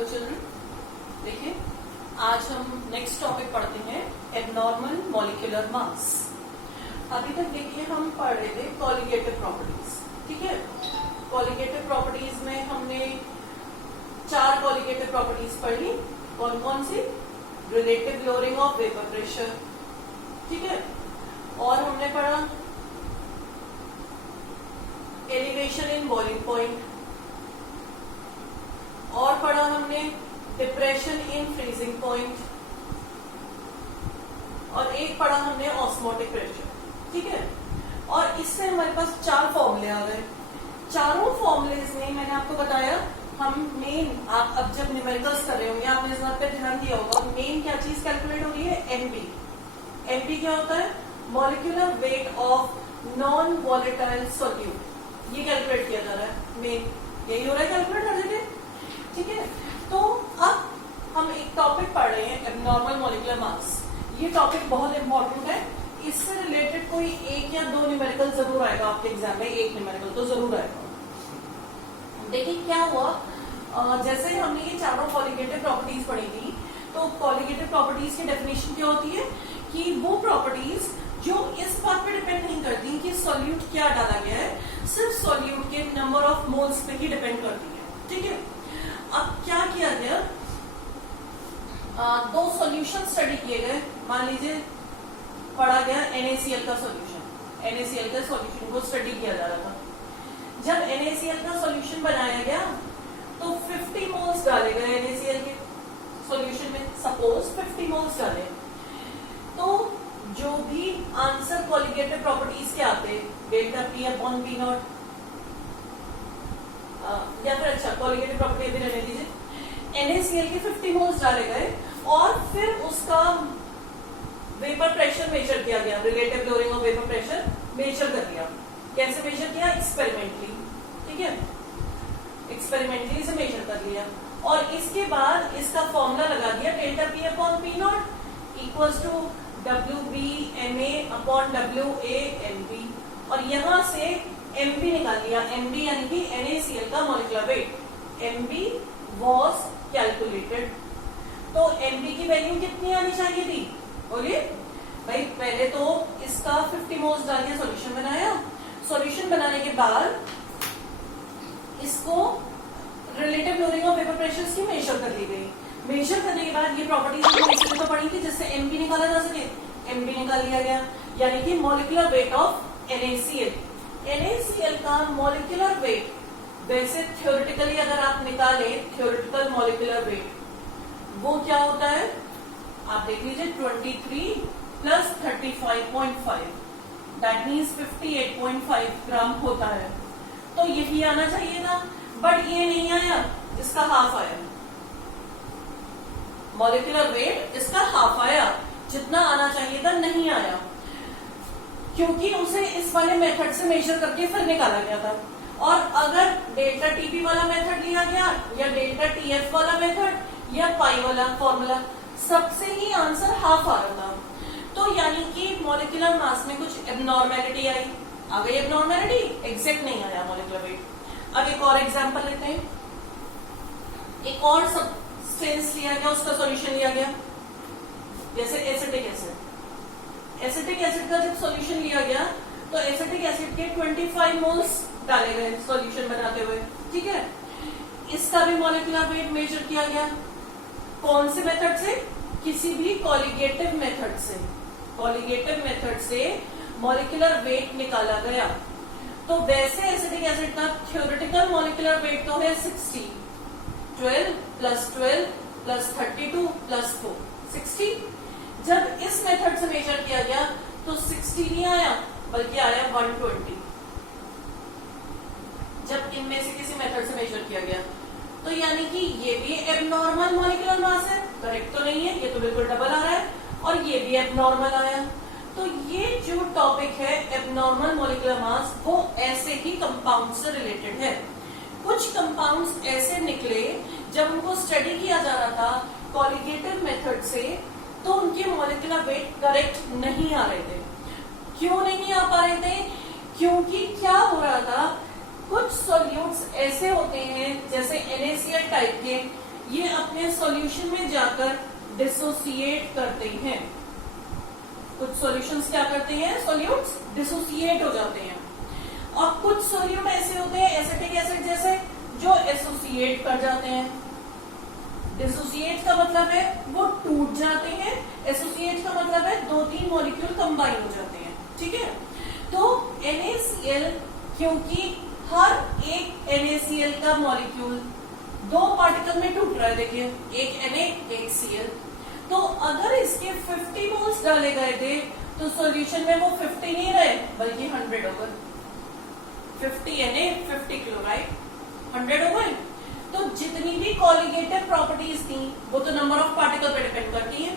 Hello children, देखिए आज हम नेक्स्ट टॉपिक पढ़ते हैं एबनॉर्मल मॉलिक्यूलर मास। अभी तक देखिए हम पढ़ रहे थे कॉलिगेटिव प्रॉपर्टीज। ठीक है, कॉलिगेटिव प्रॉपर्टीज में हमने 4 कॉलिगेटिव प्रॉपर्टीज पढ़ी। कौन कौन सी? Relative lowering of vapour pressure, ठीक है, और हमने पढ़ा एलिवेशन इन बॉइलिंग पॉइंट, और पढ़ा हमने डिप्रेशन इन फ्रीजिंग पॉइंट, और एक पढ़ा हमने ऑस्मोटिक प्रेशर। ठीक है, और इससे हमारे पास 4 फॉर्मूले आ गए। चारों फॉर्मूलेज में मैंने आपको बताया हम मेन, आप अब जब न्यूमेरिकल्स कर रहे होंगे आपने इस बात पे ध्यान दिया होगा, मेन क्या चीज कैलकुलेट हो रही है? एमपी। एमपी क्या होता है? Molecular weight of non volatile solute. ये कैलकुलेट किया जा रहा है, मेन यही हो रहा है कैलकुलेट हर जगह। ठीक है, तो अब हम एक टॉपिक पढ़ रहे हैं एबनॉर्मल मॉलिक्यूलर मास। ये टॉपिक बहुत इंपॉर्टेंट है, इससे रिलेटेड कोई 1 या 2 न्यूमेरिकल जरूर आएगा आपके एग्जाम में, 1 न्यूमेरिकल तो जरूर आएगा। देखिए क्या हुआ, जैसे हमने ये चारों कॉलिगेटिव प्रॉपर्टीज पढ़ी थी, तो कॉलिगेटिव प्रॉपर्टीज की डेफिनेशन क्या होती है कि वो प्रॉपर्टीज जो इस बात पे डिपेंड नहीं करती कि सॉल्यूट क्या डाला गया है, सिर्फ सॉल्यूट के नंबर ऑफ मोल्स पे ही डिपेंड करती है। ठीक है, अब क्या किया गया, 2 सॉल्यूशन स्टडी किए गए। मान लीजिए पढ़ा गया NaCl का सॉल्यूशन, NaCl के सॉल्यूशन को स्टडी किया जा रहा था। जब NaCl का सॉल्यूशन बनाया गया तो 50 मोल्स डाले गए NaCl के सॉल्यूशन में। सपोज 50 मोल्स डाले, तो जो भी आंसर कॉलिगेटिव प्रॉपर्टीज के आते, delta P upon P not, या फिर अच्छा कॉलिगेटिव प्रॉपर्टी अभी रहने दीजिए। NaCl के 50 मोल्स डाले गए और फिर उसका वेपर प्रेशर मेजर किया गया, relative lowering of vapour pressure measure कर लिया। कैसे मेजर किया? एक्सपेरिमेंटली। ठीक है, एक्सपेरिमेंटली से मेजर कर लिया और इसके बाद इसका फॉर्मूला लगा दिया, delta P upon P nought equals to WB upon WA और यहां से MB निकाल लिया। MB यानी कि NaCl का molecular weight, MB was calculated. तो MB की वैल्यू कितनी आनी चाहिए थी? बोलिए भाई, पहले तो इसका 50 मोल्स डाल के सॉल्यूशन बनाया, सॉल्यूशन बनाने के बाद इसको relative lowering of vapour pressure की मेजर कर ली गई। मेजर करने के बाद ये प्रॉपर्टीज तो पड़ी थी जिससे MB निकाला जा सके, MB निकाल लिया गया, यानी कि molecular weight of NaCl। NaCl का मॉलिक्यूलर वेट वैसे थ्योरेटिकली अगर आप निकाले, थ्योरेटिकल मॉलिक्यूलर वेट वो क्या होता है आप देख लीजिए, 23 प्लस 35.5 दैट मीन्स 58.5 ग्राम होता है। तो यही आना चाहिए था, बट ये नहीं आया, इसका हाफ आया। मॉलिक्यूलर वेट इसका हाफ आया, जितना आना चाहिए था नहीं आया, क्योंकि उसे इस वाले मेथड से मेजर करके फिर निकाला गया था। और अगर डेल्टा टीपी वाला मेथड लिया गया या डेल्टा टीएफ वाला मेथड या पाई वाला फॉर्मूला, सबसे ही आंसर हाफ आ रहा था। तो यानी कि मॉलिक्यूलर मास में कुछ एबनॉर्मेलिटी आई, आ गई एबनॉर्मेलिटी, एग्जैक्ट नहीं आया मॉलिक्यूलर वेट। अब एक और एग्जांपल लेते हैं, एक और सब्सटेंस लिया गया, उसका सॉल्यूशन लिया गया, जैसे एसिटिक एसिड। एसिटिक एसिड का जब सॉल्यूशन लिया गया तो एसिटिक एसिड के 25 मोल्स डाले गए सॉल्यूशन बनाते हुए। ठीक है, इसका भी मॉलिक्यूलर वेट मेजर किया गया। कौन से मेथड से? किसी भी कॉलिगेटिव मेथड से। कॉलिगेटिव मेथड से मॉलिक्यूलर वेट निकाला गया। तो वैसे एसिटिक एसिड का थ्योरेटिकल मॉलिक्यूलर वेट तो है 60, 12 प्लस 12 प्लस 32 प्लस 4, 60। जब इस मेथड से मेजर किया गया तो 60 नहीं आया, बल्कि आया 120। जब इनमें से किसी मेथड से मेजर किया गया, तो यानी कि ये भी एबनॉर्मल मॉलिक्यूलर मास है। करेक्ट तो नहीं है, ये तो बिल्कुल डबल आ रहा है, और ये भी एबनॉर्मल आया। तो ये जो टॉपिक है एबनॉर्मल मॉलिक्यूलर मास, वो ऐसे ही कंपाउंड से रिलेटेड है। कुछ कंपाउंड्स ऐसे निकले जब उनको स्टडी किया जा रहा था कॉलिगेटिव मेथड से, तो उनके मॉलिक्यूलर वेट करेक्ट नहीं आ रहे थे। क्यों नहीं आ पा रहे थे? क्योंकि क्या हो रहा था, कुछ सॉल्यूट्स ऐसे होते हैं जैसे NaCl टाइप के ये अपने सॉल्यूशन में जाकर डिसोसिएट करते हैं। कुछ सॉल्यूशंस क्या करते हैं, सॉल्यूट्स डिसोसिएट हो जाते हैं, और कुछ सॉल्यूट ऐसे होते हैं एसिटिक एसिड जैसे जो एसोसिएट कर जाते हैं। डिसोसिएट का मतलब है वो टूट जाते हैं, एसोसिएट का मतलब है 2-3 मॉलिक्यूल कंबाइन हो जाते हैं। ठीक है, तो NaCl, क्योंकि हर एक NaCl का मॉलिक्यूल 2 पार्टिकल में टूट रहा है, देखिए एक Na एक Cl, तो अगर इसके 50 मोल्स डाले गए थे तो सॉल्यूशन में वो 50 नहीं रहे बल्कि 100 हो गए। 50 Na 50 क्लोराइड 100 हो गए। तो जितनी भी कॉलिगेटिव प्रॉपर्टीज थी वो तो नंबर ऑफ पार्टिकल पे डिपेंड करती है।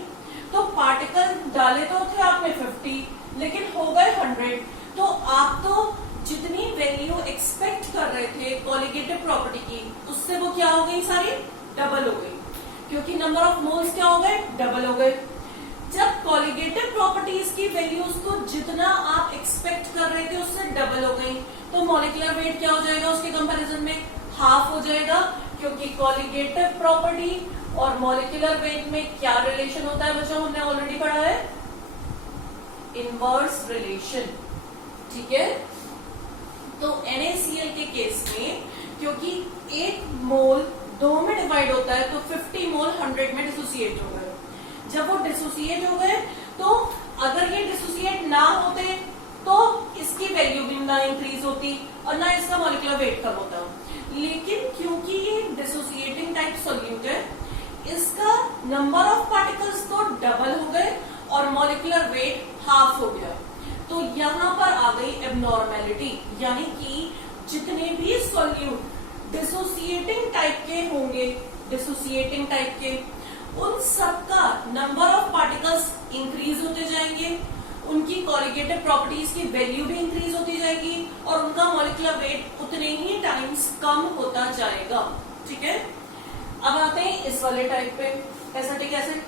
तो पार्टिकल डाले तो थे आपने 50 लेकिन हो गए 100, तो आप तो जितनी वैल्यू एक्सपेक्ट कर रहे थे कॉलिगेटिव प्रॉपर्टी की उससे वो क्या हो गई, सारी डबल हो गई, क्योंकि नंबर ऑफ मोल्स क्या हो गए, डबल हो गए। जब कॉलिगेटिव प्रॉपर्टीज की वैल्यूज को जितना आप एक्सपेक्ट कर रहे थे उससे डबल हो गई, तो मॉलिक्यूलर वेट क्या हो जाएगा उसके कंपैरिजन में, हाफ हो जाएगा, क्योंकि कॉलिगेटिव प्रॉपर्टी और मॉलिक्यूलर वेट में क्या रिलेशन होता है बच्चों, हमने ऑलरेडी पढ़ा है, इनवर्स रिलेशन। ठीक है, तो NaCl के केस में क्योंकि 1 मोल 2 में डिवाइड होता है तो 50 मोल 100 में डिसोसिएट हो गए। जब वो डिसोसिएट हो गए तो अगर ये डिसोसिएट ना होते तो इसकी वैल्यू भी ना इंक्रीज होती और ना इसका मॉलिक्यूलर वेट कम होता, लेकिन क्योंकि ये डिसोसिएटिंग टाइप सॉल्यूट है इसका नंबर ऑफ पार्टिकल्स तो डबल हो गए और मॉलिक्यूलर वेट हाफ हो गया। तो यहां पर आ गई एबनॉर्मेलिटी, यानी कि जितने भी सॉल्यूट डिसोसिएटिंग टाइप के होंगे, डिसोसिएटिंग टाइप के, उन सबका नंबर ऑफ पार्टिकल्स इंक्रीज होते जाएंगे, उनकी कॉलिगेटिव प्रॉपर्टीज की वैल्यू भी इंक्रीज होती जाएगी और उनका मॉलिक्यूलर वेट उतने ही टाइम्स कम होता जाएगा। ठीक है, अब आते हैं इस वाले टाइप पे, एसिटिक एसिड।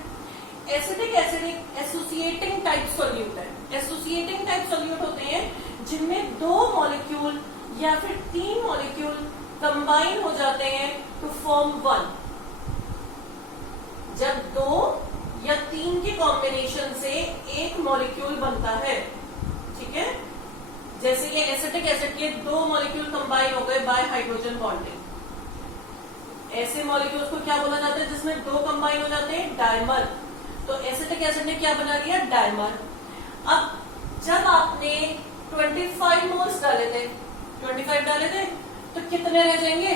एसिटिक एसिड एक एसोसिएटिंग टाइप सॉल्यूट है। एसोसिएटिंग टाइप सॉल्यूट होते हैं जिनमें 2 मॉलिक्यूल या फिर 3 मॉलिक्यूल कंबाइन हो जाते हैं टू फॉर्म 1। जब 2 या 3 के कॉम्बिनेशन से एक मॉलिक्यूल बनता है, ठीक है, जैसे ये एसिटिक एसिड के 2 मॉलिक्यूल कंबाइन हो गए बाय हाइड्रोजन बॉन्डिंग, ऐसे मॉलिक्यूल्स को क्या बोला जाता है जिसमें 2 कंबाइन हो जाते हैं, डायमर। तो एसिटिक एसिड ने क्या बना दिया, डायमर। अब जब आपने 25 मोल्स डाले थे, 25 डाले थे तो कितने रह जाएंगे,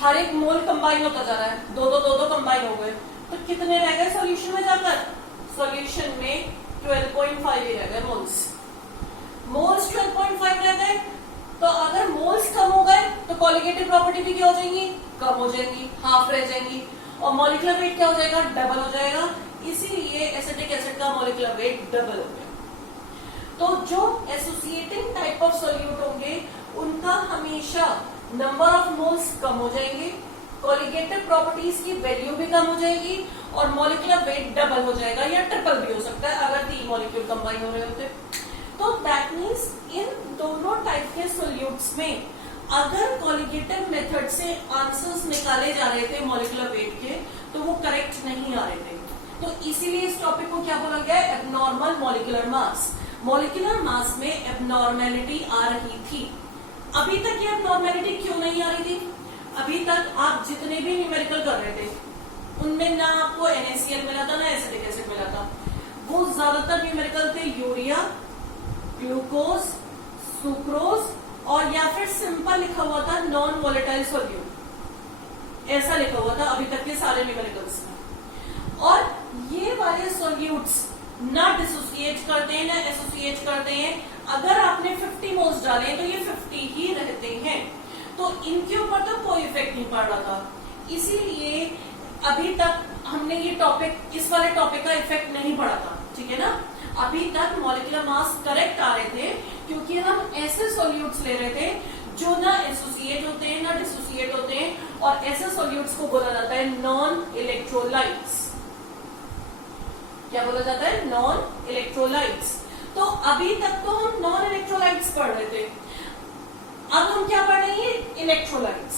हर एक मोल कंबाइन होता जा रहा है, 2-2 कंबाइन हो गए, तो कितने रह गए सॉल्यूशन में जाकर, सॉल्यूशन में 12.5 ही रह गए मोल्स। मोल्स 12.5 रह गए, तो अगर मोल्स कम हो गए तो कॉलिगेटिव प्रॉपर्टी भी क्या हो जाएंगी, कम हो जाएंगी, हाफ रह जाएंगी, और मॉलिक्यूलर वेट क्या हो जाएगा, डबल हो जाएगा। इसीलिए एसिटिक एसिड का मॉलिक्यूलर वेट डबल हो गया। तो जो एसोसिएटिंग टाइप ऑफ सॉल्यूट होंगे उनका हमेशा नंबर ऑफ मोल्स कम हो जाएंगे, कॉलिगेटिव प्रॉपर्टीज की वैल्यू भी कम हो जाएगी और मॉलिक्यूलर वेट डबल हो जाएगा या ट्रिपल भी हो सकता है अगर 3 मॉलिक्यूल कंबाइन हो रहे होते। तो दैट मीन्स इन दोनों टाइप के सॉल्यूट्स में अगर कॉलिगेटिव मेथड से आंसर्स निकाले जा रहे थे मॉलिक्यूलर वेट के तो वो करेक्ट नहीं आ रहे थे। तो इसीलिए इस टॉपिक को क्या बोला गया, abnormal molecular mass. Molecular mass में एबनॉर्मेलिटी आ रही थी। अभी तक ये एबनॉर्मेलिटी क्यों नहीं आ रही थी, अभी तक आप जितने भी न्यूमेरिकल कर रहे थे उनमें ना आपको NaCl मिला था ना एसिटिक एसिड मिला था, वो ज्यादातर न्यूमेरिकल थे यूरिया, ग्लूकोज, सुक्रोज और या फिर सिंपल लिखा हुआ था नॉन वोलेटाइल सॉल्यूट, ऐसा लिखा हुआ था अभी तक के सारे न्यूमेरिकल्स में। और ये वाले सॉल्यूट्स ना डिसोसिएट करते हैं ना एसोसिएट करते हैं। अगर आपने 50 मोल्स डाले तो ये 50 ही रहते हैं, तो इनके ऊपर तो कोई इफेक्ट नहीं पड़ रहा था। इसीलिए अभी तक हमने ये टॉपिक, इस वाले टॉपिक का इफेक्ट नहीं पड़ा था, ठीक है ना। अभी तक मॉलिक्यूलर मास करेक्ट आ रहे थे क्योंकि हम ऐसे सॉल्यूट्स ले रहे थे जो ना एसोसिएट होते हैं ना डिसोसिएट होते हैं, और ऐसे सॉल्यूट्स को बोला जाता है नॉन इलेक्ट्रोलाइट्स। क्या बोला जाता है, नॉन इलेक्ट्रोलाइट्स। तो अभी तक तो हम नॉन इलेक्ट्रोलाइट्स पढ़ रहे थे, अब हम क्या पढ़ रहे हैं, इलेक्ट्रोलाइट्स,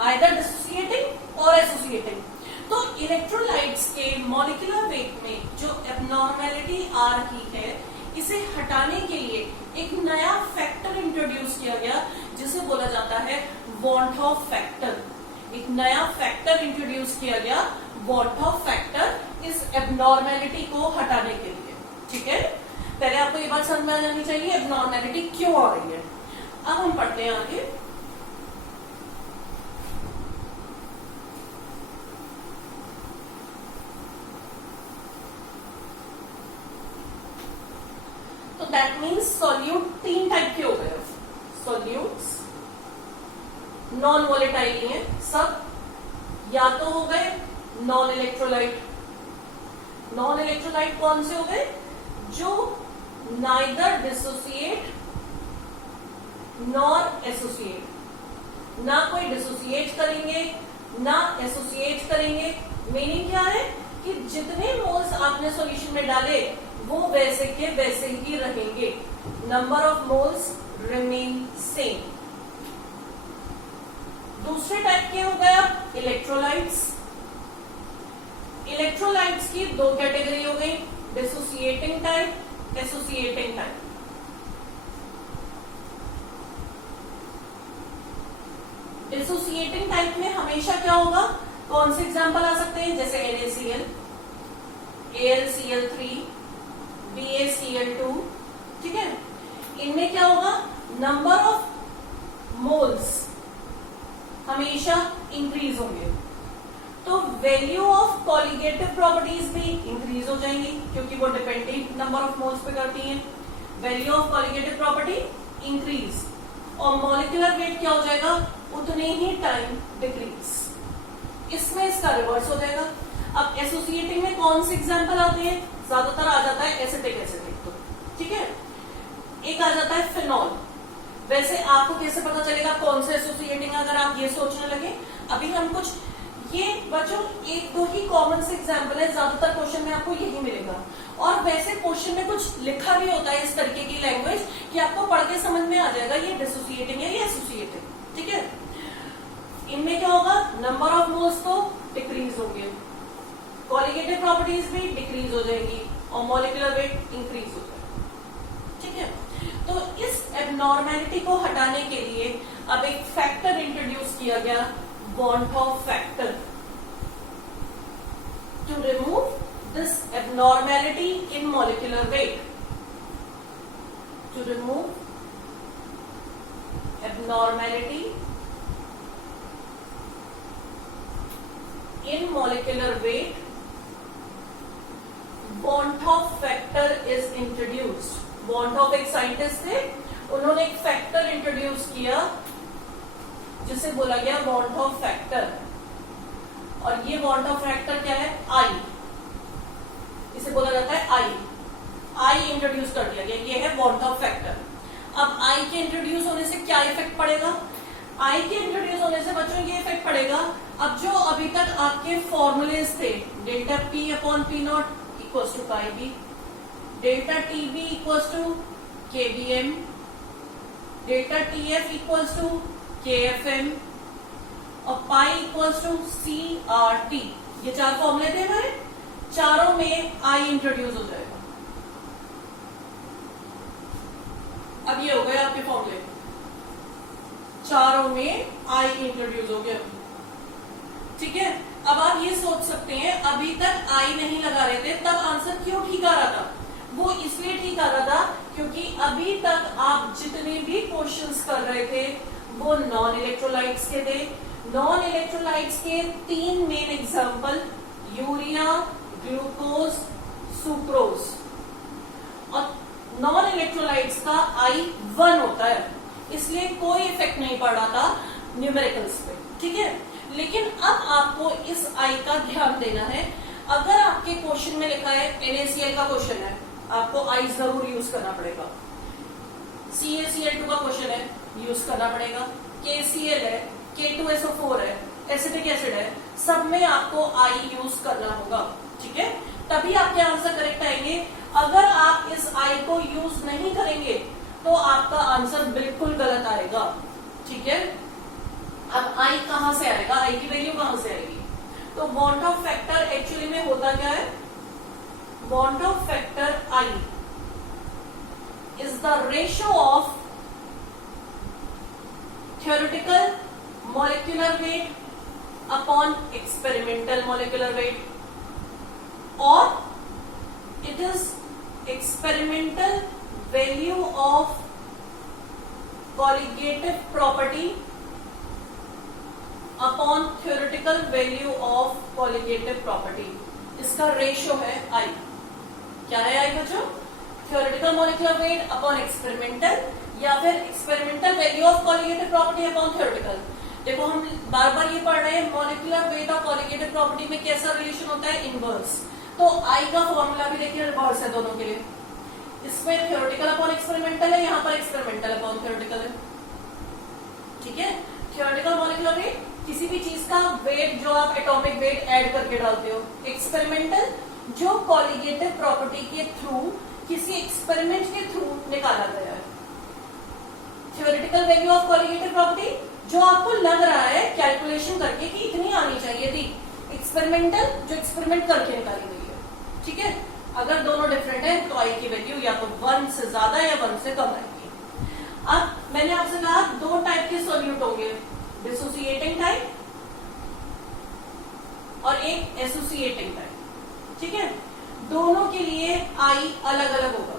आइदर डिसोसिएटिंग और एसोसिएटिंग। आ रही है, इसे हटाने के लिए एक नया फैक्टर इंट्रोड्यूस किया गया जिसे बोला जाता है वॉन्ट ऑफ फैक्टर। एक नया फैक्टर इंट्रोड्यूस किया गया वॉन्ट ऑफ फैक्टर, इस एबनॉर्मेलिटी को हटाने के लिए। ठीक है, पहले आपको ये बात समझ में आ जानी चाहिए एबनॉर्मेलिटी क्यों आ रही है। अब हम पढ़ते हैं आगे। तो दैट मीन्स सॉल्यूट 3 टाइप के हो गए। सॉल्यूट्स नॉन वोलेटाइल ही है सब, या तो हो गए नॉन इलेक्ट्रोलाइट। नॉन इलेक्ट्रोलाइट कौन से हो गए? जो नाइदर डिसोसिएट नॉर एसोसिएट, ना कोई डिसोसिएट करेंगे ना एसोसिएट करेंगे। मीनिंग क्या है कि जितने मोल्स आपने सॉल्यूशन में डाले वो वैसे के वैसे ही रहेंगे, number of moles remain same. दूसरे टाइप के हो गया इलेक्ट्रोलाइट्स। इलेक्ट्रोलाइट्स की 2 कैटेगरी हो गई, dissociating type, associating type. Dissociating type में हमेशा क्या होगा, कौन से एग्जांपल आ सकते हैं? जैसे NaCl, AlCl3, BaCl2। ठीक है, इनमें क्या होगा, नंबर ऑफ मोल्स हमेशा इंक्रीज होंगे, तो वैल्यू ऑफ कॉलिगेटिव प्रॉपर्टीज भी इंक्रीज हो जाएंगी क्योंकि वो डिपेंडेंट नंबर ऑफ मोल्स पे करती हैं। Value of colligative property increase और मॉलिक्यूलर वेट क्या हो जाएगा, उतने ही टाइम डिक्रीज। इसमें इसका रिवर्स हो जाएगा। अब एसोसिएटिंग में कौन से एग्जांपल आते हैं? ज्यादातर आ जाता है एसिटिक एसिड। तो ठीक है, एक आ जाता है फिनॉल। वैसे आपको कैसे पता चलेगा कौन से एसोसिएटिंग, अगर आप ये सोचने लगे। अभी हम कुछ ये बच्चों 1-2 ही कॉमन से एग्जांपल है, ज्यादातर क्वेश्चन में आपको यही मिलेगा। और वैसे क्वेश्चन में कुछ लिखा भी होता है इस तरीके की लैंग्वेज कि आपको पढ़ के समझ में आ जाएगा ये डिसोसिएटिंग है, ये एसोसिएटिंग। ठीक है, इनमें क्या होगा, नंबर ऑफ मोल्स तो डिक्रीज होंगे, कॉलिगेटिव प्रॉपर्टीज भी डिक्रीज हो जाएगी और मॉलिक्यूलर वेट इंक्रीज हो जाएगा। ठीक है, तो इस एबनॉर्मेलिटी को हटाने के लिए अब एक फैक्टर इंट्रोड्यूस किया गया, van't Hoff factor, to remove this abnormality in molecular weight. To remove abnormality in molecular weight, van't Hoff factor is introduced. Van't Hoff एक साइंटिस्ट थे, उन्होंने एक फैक्टर इंट्रोड्यूस किया जिसे बोला गया वॉन्ट ऑफ फैक्टर। और ये वॉन्ट ऑफ फैक्टर क्या है, आई, इसे बोला जाता है आई। आई इंट्रोड्यूस कर दिया गया, ये है वॉन्ट ऑफ फैक्टर। अब आई के इंट्रोड्यूस होने से क्या इफेक्ट पड़ेगा? आई के इंट्रोड्यूस होने से बच्चों ये इफेक्ट पड़ेगा, अब जो अभी तक आपके फॉर्मूलेज थे, delta P upon P0 equals to pi B, delta TB equals to KBM, delta TF equals to KFM और पाई इक्वल्स टू CRT, ये 4 फॉर्मूले थे हमारे, चारों में आई इंट्रोड्यूस हो जाएगा। अब ये हो गए आपके फॉर्मूले, चारों में आई इंट्रोड्यूस हो गया। ठीक है, अब आप ये सोच सकते हैं अभी तक आई नहीं लगा रहे थे, तब आंसर क्यों ठीक आ रहा था? वो इसलिए ठीक आ रहा था क्योंकि अभी तक आप जितने भी क्वेश्चंस कर रहे थे वो नॉन इलेक्ट्रोलाइट्स के थे। नॉन इलेक्ट्रोलाइट्स के 3 main example, urea, glucose, sucrose. और नॉन इलेक्ट्रोलाइट्स का आई 1 होता है, इसलिए कोई इफेक्ट नहीं पड़ रहा था न्यूमेरिकल्स पे। ठीक है, लेकिन अब आपको इस आई का ध्यान देना है। अगर आपके क्वेश्चन में लिखा है NaCl का क्वेश्चन है, आपको आई जरूर यूज करना पड़ेगा। CaCl2 का क्वेश्चन है, यूज करना पड़ेगा। KCl है, K2SO4 है, एसिटिक एसिड है, सब में आपको आई यूज करना होगा। ठीक है, तभी आपके आंसर करेक्ट आएंगे। अगर आप इस आई को यूज नहीं करेंगे तो आपका आंसर बिल्कुल गलत आएगा। ठीक है, अब आई कहां से आएगा, आई की वैल्यू कहां से आएगी? तो वॉन्ट ऑफ फैक्टर एक्चुअली में होता क्या है, bond of factor I is the ratio of theoretical molecular weight upon experimental molecular weight, or it is experimental value of colligative property upon theoretical value of colligative property. इसका ratio है I. क्या है I बच्चों? Theoretical molecular weight upon experimental, या फिर experimental value of colligative property upon theoretical. देखो हम बार बार ये पढ़ रहे हैं मॉलिक्यूलर वेट और colligative property में कैसा रिलेशन होता है, इनवर्स. तो I का फॉर्मूला भी देखिए रिवर्स है दोनों के लिए. इसमें थियोरेटिकल अपॉन एक्सपेरिमेंटल है, यहाँ पर एक्सपेरिमेंटल अपॉन थियोरेटिकल है. ठीक है. थियोरेटिकल मॉलिक्यूलर वेट किसी भी चीज का वेट जो आप एटॉमिक वेट ऐड करके डालते हो. एक्सपेरिमेंटल जो कॉलिगेटिव प्रॉपर्टी के थ्रू किसी एक्सपेरिमेंट के थ्रू निकाला गया है. Theoretical value of colligative property जो आपको लग रहा है कैलकुलेशन करके कि इतनी आनी चाहिए थी. एक्सपेरिमेंटल जो एक्सपेरिमेंट करके निकाली गई है. ठीक है. अगर दोनों डिफरेंट है तो आई की वैल्यू या तो 1 से ज्यादा या 1 से कम आएगी. अब मैंने आपसे कहा दो टाइप के सॉल्यूट होंगे, डिसोसिएटिंग टाइप और एक एसोसिएटिंग टाइप. ठीक है. दोनों के लिए आई अलग अलग होगा.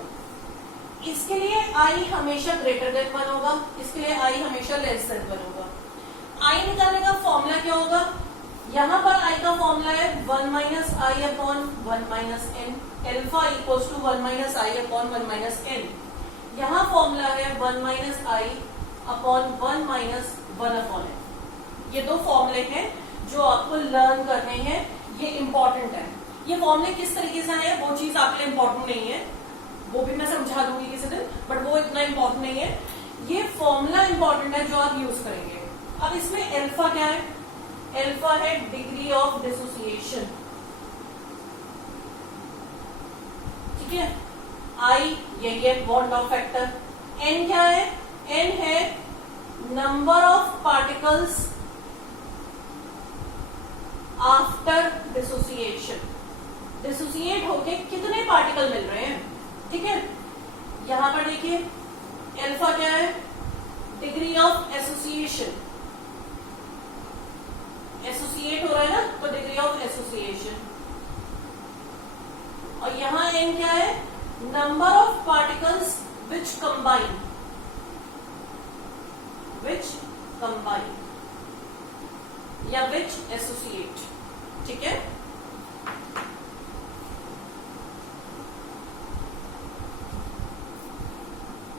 इसके लिए आई हमेशा ग्रेटर देन 1 होगा, इसके लिए आई हमेशा लेस देन 1 होगा. आई निकालने का फॉर्मूला क्या होगा? यहां पर आई का फॉर्मूला है 1 minus I upon 1 minus N. Alpha equals to 1 minus I upon 1 minus N. यहां फॉर्मूला है 1 minus I upon 1 minus 1 upon N. ये दो फॉर्मूले हैं जो आपको लर्न करने हैं. ये इंपॉर्टेंट है. ये फॉर्मूले किस तरीके से आए वो चीज आपके लिए इंपॉर्टेंट नहीं है, वो भी मैं समझा दूंगी किसी दिन, बट वो इतना इंपॉर्टेंट नहीं है. ये फॉर्मूला इंपॉर्टेंट है जो आप यूज करेंगे. अब इसमें एल्फा क्या है? एल्फा है डिग्री ऑफ डिसोसिएशन. ठीक है. आई यही है बॉन्ड ऑफ फैक्टर. एन क्या है? एन है number of particles after dissociation. Dissociate होके कितने पार्टिकल मिल रहे हैं. ठीक है. यहां पर देखिए एल्फा क्या है? Degree of association. एसोसिएट हो रहा है ना, तो डिग्री ऑफ एसोसिएशन. और यहां एन क्या है? Number of particles which combine. या विच एसोसिएट. ठीक है.